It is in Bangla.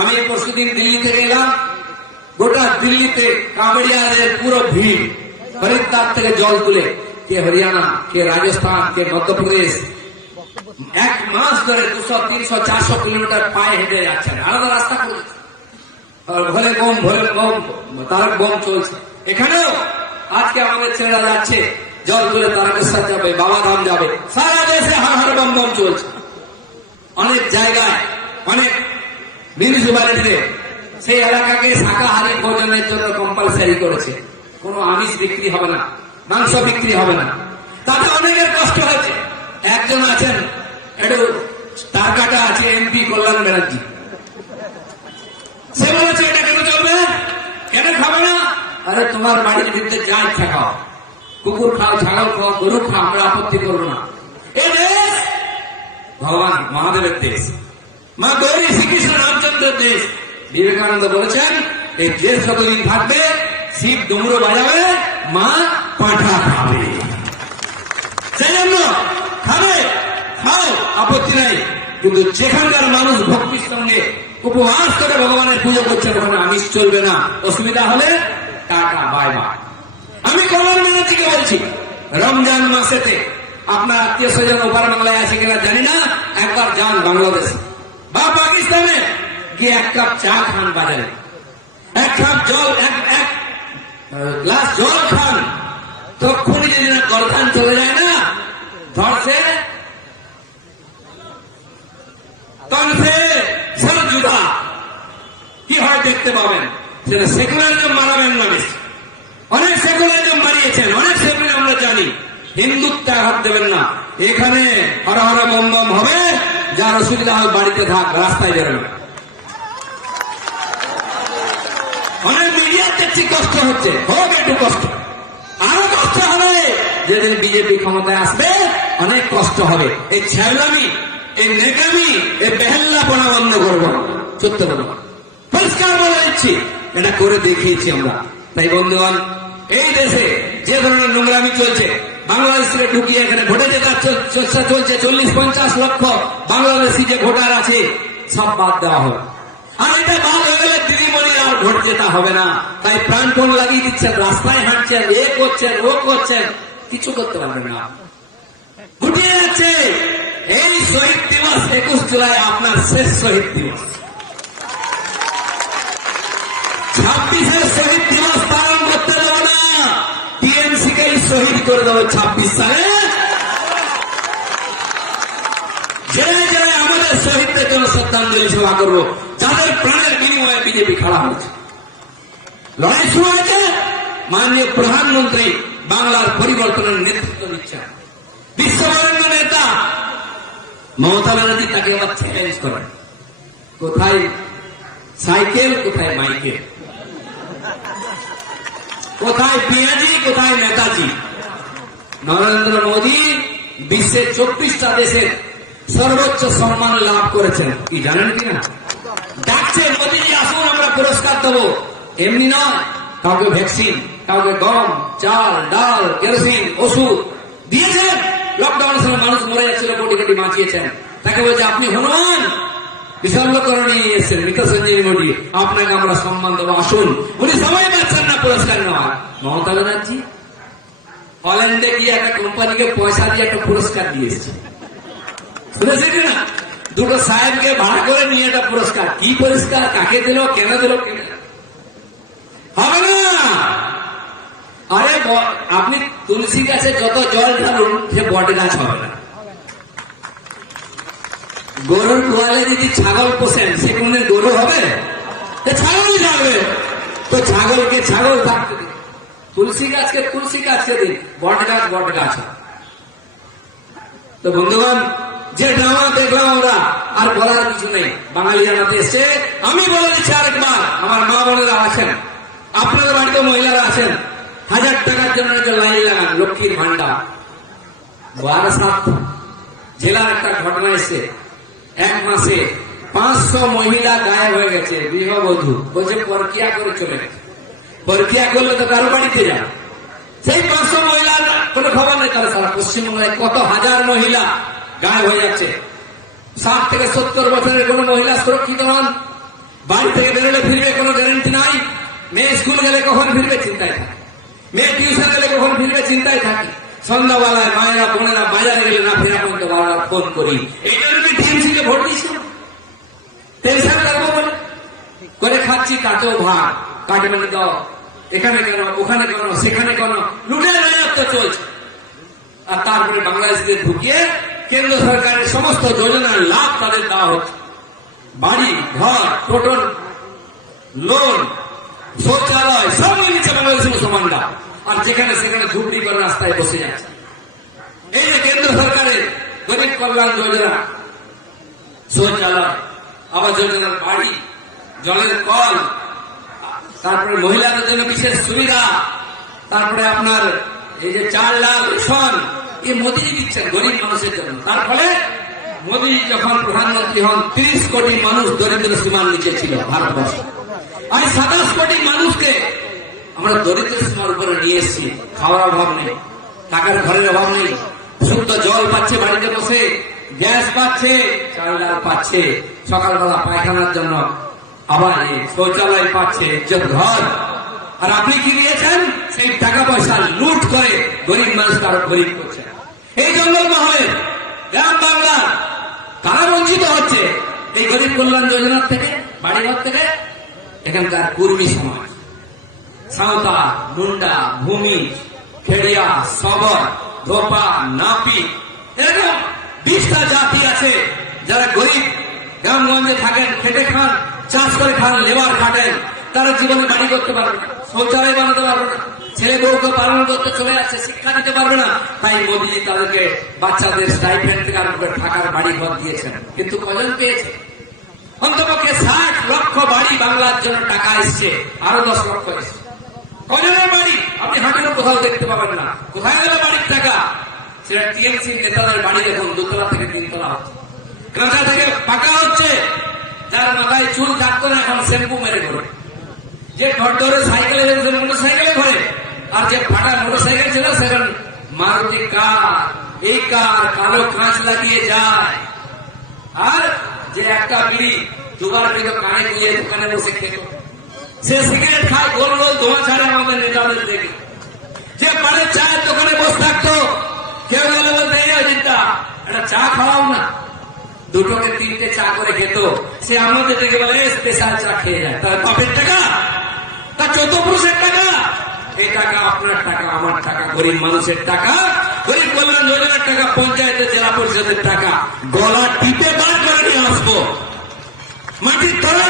আমি পরশুদিন দিল্লিতে গেলাম। গোটা দিল্লিতে কাঁবড়িয়াদের পুরো ভিড়। হরিদ্বার থেকে জল তুলে, কে হরিয়ানা, কে রাজস্থান, কে মধ্যপ্রদেশ। এক মাস ধরে দুশো, তিনশো, চারশো কিলোমিটার পায়ে হেঁটে যাচ্ছেন আলাদা রাস্তা করেছে ভোলে গম ভোলে গম তারক গম চলছে। এখানেও আজকে আমাদের ছেলেরা যাচ্ছে, জল তুলে তারকেশ্বর যাবে, বাবা ধাম যাবে। সারা দেশে হার হার বম বম চলছে। অনেক জায়গায়, অনেক মিউনিসিপালিটিতে সেই এলাকাকে শাকাহারী ভোজনের জন্য কম্পালসারি করেছে। কোনো আমিষ বিক্রি হবে না, মাংস বিক্রি হবে না। তাতে অনেকের কষ্ট হয়েছে। একজন আছেন, একটু তার কাটা আছে এমপি কল্যাণ ব্যানার্জি। সে বলেছে, এটা কেন চলবে? কেন খাবে না? আরে, তোমার বাড়ির ভিতরে যা ইচ্ছা খাও। কুকুর খাও, ছাগল খাও, গরু খাও, আমরা আপত্তি করব না। এই দেশ, ভগবান মহাদেবের দেশ। মা গৌরী শ্রীকৃষ্ণ বিবেকানন্দ বলেছেন, এই দেশ যতদিন থাকবে, শিব ডুমরো বাজাবে, মা পাঠা খাবে। সেই খাবে, খাও, আপত্তি নাই। কিন্তু যেখানকার মানুষ ভক্তির সঙ্গে উপবাস করে ভগবানের পুজো করছে ওখানে আমিষ চলবে না। অসুবিধা হলে টাকা বাই বাই আমি কল্যাণ ব্যানার্জিকে বলছি, রমজান মাসেতে আপনার আত্মীয় স্বজন ওপার বাংলায় আছে কিনা জানি না, একবার যান বাংলাদেশে বা পাকিস্তানে। গিয়ে এক কাপ চা খান বাজারে? এক কাপ জল, এক এক গ্লাস জল খান। তখনই যদি না গরখান চলে যায় না, ধরছে কি হয় দেখতে পাবেন? সেটা সেকুলারিজম মারাবেন না বেশি অনেক সেকুলারিজম মারিয়েছেন অনেক সেকুলার আমরা জানি। হিন্দুত্বে আঘাত দেবেন না। এখানে হর হর বম হবে, যার অসুবিধা হয় বাড়িতে থাক, রাস্তায় বেরোবে না। অনেক মিডিয়ার দেখছি কষ্ট হচ্ছে হোক একটু কষ্ট। আরও কষ্ট হবে। যেদিন বিজেপি ক্ষমতায় আসবে, অনেক কষ্ট হবে। এই ছ্যাবলামি, এই নেকামি, এই বেহেল্লাপনা বন্ধ করব সত্য বলো পরিষ্কার বলে দিচ্ছি, এটা করে দেখিয়েছি আমরা। তাই বন্ধুগণ, এই দেশে যে ধরনের নোংরামি চলছে বাংলাদেশ ঢুকিয়ে এখানে ভোটে জেতার চেষ্টা চলছে চল্লিশ পঞ্চাশ লক্ষ বাংলাদেশি যে ভোটার আছে, সব বাদ দেওয়া হবে। আর এটা ভোট জেতা হবে না। তাই প্রাণপণ লাগিয়ে দিচ্ছেন, রাস্তায় হাঁটছেন, এ করছেন, ও করছেন, কিছু করতে পারবেন না। গুটিয়ে যাচ্ছে। এই শহীদ দিবস, একুশ জুলাই আপনার শেষ শহীদ দিবস। ছাব্বিশের শহীদ দিবস পালন করতে দেবো না। টিএমসি কেই শহীদ করে দেবো ছাব্বিশ সালে। জেলায় জেলায় আমাদের শহীদদের জন্য শ্রদ্ধাঞ্জলি সেবা করব। বিজেপি খেলা হয়েছে। লড়াই শুরু হয়েছে, মাননীয় প্রধানমন্ত্রী বাংলার পরিবর্তনের নেতৃত্ব নিচ্ছেন। বিশ্ববরেণ্য নেতা মমতা ব্যানার্জি তাকে আবার চ্যালেঞ্জ করেন। কোথায় সাইকেল, কোথায় মাইকেল কোথায় পিয়াজি, কোথায় নেতাজি? নরেন্দ্র মোদী বিশ্বের চব্বিশটা দেশের সর্বোচ্চ সম্মান লাভ করেছেন। কি জানেন কি না পুরস্কার দেবো। এমনি নয়, কাউকে ভ্যাকসিন, কাউকে গম, চাল, ডাল, কেরোসিন, ওষুধ দিয়েছেন। লকডাউনের সময় মানুষ মরে যাচ্ছিল, কোটি কোটি বাঁচিয়েছেন। তাকে বলছে, আপনি হনুমান না পুরস্কার পয়সা দিয়ে একটা পুরস্কার দিয়ে শুনেছেন দুটো সাহেবকে ভাড়া করে নিয়ে একটা পুরস্কার। কি পুরস্কার? কাকে দিল? কেন দিল? হবে না! আরে আপনি তুলসী গাছে যত জল ঢালুন, সে বট গাছ হবে না। গরুর গোয়ালে যদি ছাগল পোষেন, সে কোনদিন গরু হবে? ছাগলই থাকবে তো ছাগলকে ছাগল থাকতে দিন। তুলসী গাছকে তুলসী গাছকে দিন। বট গাছ বট গাছ তো বন্ধুগণ যে ড্রামা দেখলাম আমরা, আর বলার কিছু নেই। বাঙালি জানাতে এসছে, আমি বলে দিচ্ছি আরেকবার, আমার মা বোনেরা আছেন, আপনাদের বাড়িতে মহিলারা আছেন, হাজার টাকার জন্য একটা লাইন লাগান, লক্ষ্মীর ভান্ডার বারাসাত জেলার একটা ঘটনা এসছে। এক মাসে পাঁচশো মহিলা গায়েব হয়ে গেছে, গৃহবধূ। বলছে, পরকিয়া করে চলে গেছে। পরকিয়া করলে তো কারও বাড়িতে যাবে? সেই পাঁচশো মহিলার কোনো খবর নেই তাহলে সারা পশ্চিমবঙ্গে। কত হাজার মহিলা গায়েব হয়ে যাচ্ছে। ষাট থেকে সত্তর বছরের কোন মহিলা সুরক্ষিত হন বাড়ি থেকে বেরোলে ফিরবে কোনো গ্যারেন্টি নাই। মেয়ে স্কুল গেলে কখন ফিরবে চিন্তায় থাকে। মেয়ে টিউশন গেলে কখন ফিরবে চিন্তায় থাকি। সন্ধ্যাবেলায় মায়েরা, বোনেরা বাজারে গেলে না ফেরা পর্যন্ত বারবার ফোন করি। জন্য টিএমসিকে ভোট দিয়েছিল টেনশন করব বলে। করে খাচ্ছি তাতেও ভাগ কাকে মানে দাও এখানে কেন, ওখানে কেন, সেখানে কেন? লুটে চলছে। আর তারপরে বাংলাদেশকে ঢুকিয়ে কেন্দ্র সরকারের সমস্ত যোজনার লাভ তাদের দেওয়া হচ্ছে। বাড়ি, ঘর টোটল লোন, শৌচালয়, সব নিচ্ছে বাংলাদেশের মুসলমানরা। আর যেখানে সেখানে ঝুপড়ি করে রাস্তায় বসে যাচ্ছে। এই যে কেন্দ্র সরকারের গরিব কল্যাণ যোজনা, শৌচালয় আবার যোজনার বাড়ি, জলের কল, তারপরে মহিলাদের জন্য বিশেষ সুবিধা, তারপরে আপনার এই যে চার লাখ এই মোদিজি দিচ্ছেন গরিব মানুষের জন্য। তার ফলে মোদি যখন প্রধানমন্ত্রী হন, তিরিশ কোটি মানুষ দরিদ্র সীমার নিচে ছিল ভারতবর্ষে। আর সাতাশ কোটি মানুষকে আমরা দরিদ্র সীমার উপরে নিয়ে এসেছি। খাওয়ার অভাব নেই, টাকার ঘরের অভাব নেই, শুদ্ধ জল পাচ্ছে, বাড়িতে বসে, গ্যাস পাচ্ছে, চাল পাচ্ছে, সকালবেলা পায়খানার জন্য আবার শৌচালয় পাচ্ছে ইজ্জত ঘর আর আপনি কি দিয়েছেন সেই টাকা পয়সা লুট করে গরিব মানুষ আরও গরিব করছে। এই জন্য মহলে গ্রাম বাংলা, তারা বঞ্চিত হচ্ছে এই গরিব কল্যাণ যোজনার থেকে বাড়িঘর থেকে। এখানকার কর্মী সমাজ সাঁওতা মুন্ডা, ভূমি, খেড়িয়া, সবর, ধোপা, নাপি, এরকম বিশটা জাতি আছে যারা গরিব, গ্রামগঞ্জে থাকেন, খেটে খান, চাষ করে খান, লেবার খাটেন তারা জীবনে বাড়ি করতে পারবে না। শৌচালয় বানাতে পারবে না। ছেলে বউকে পালন করতে চলে যাচ্ছে শিক্ষা দিতে পারবে না। তাই মোদিজি তাদেরকে বাচ্চাদের স্টাইপেন্ড থেকে আরম্ভ করে থাকার বাড়ি ঘর দিয়েছেন। কিন্তু কজন পেয়েছে? অন্তপক্ষে ষাট লক্ষ বাড়ি বাংলার জন্য টাকা এসছে। আরও দশ লক্ষ এসছে। কজনের বাড়ি? আপনি হাঁটেও কোথাও দেখতে পাবেন না। কোথায় গেল বাড়ির টাকা? সেটা টিএমসি নেতাদের বাড়ি দেখুন, দুতলা থেকে তিনতলা হচ্ছে। কাঁচা থেকে পাকা হচ্ছে। যার মাথায় চুল থাকতো না এখন শ্যাম্পু মেরে ঘরে যে ঘর ধরে সাইকেলে যেত মোটর ঘরে। আর যে ফাটা মোটর ছিল সেখানে মারুতি কার, এই কার কালো কাঁচ লাগিয়ে যায়। আর যে একটা বিড়ি দুবার বিড়ি কানে দিয়ে দোকানে বসে খেত। সে সিগারেট খায় গোল গোল ধোঁয়া ছাড়ে আমাদের নেতাদের দেখে যে পারে চায়ের দোকানে বসে থাকতো, কেউ গেলে বলতে, এই অজিতটা একটা চা খাওয়াও না। দুটোকে তিনটে চা করে খেত। সে আমাদের দেখে বলে স্পেশাল চা খেয়ে যায়। তার বাপের টাকা তার চোদ্দ পুরুষের টাকা? এই টাকা আপনার টাকা, আমার টাকা, গরিব মানুষের টাকা, গরিব কল্যাণ যোজনার টাকা পঞ্চায়েতের জেলা পরিষদের টাকা। গলা টিপে বার করে নিয়ে আসব। মাটির তলা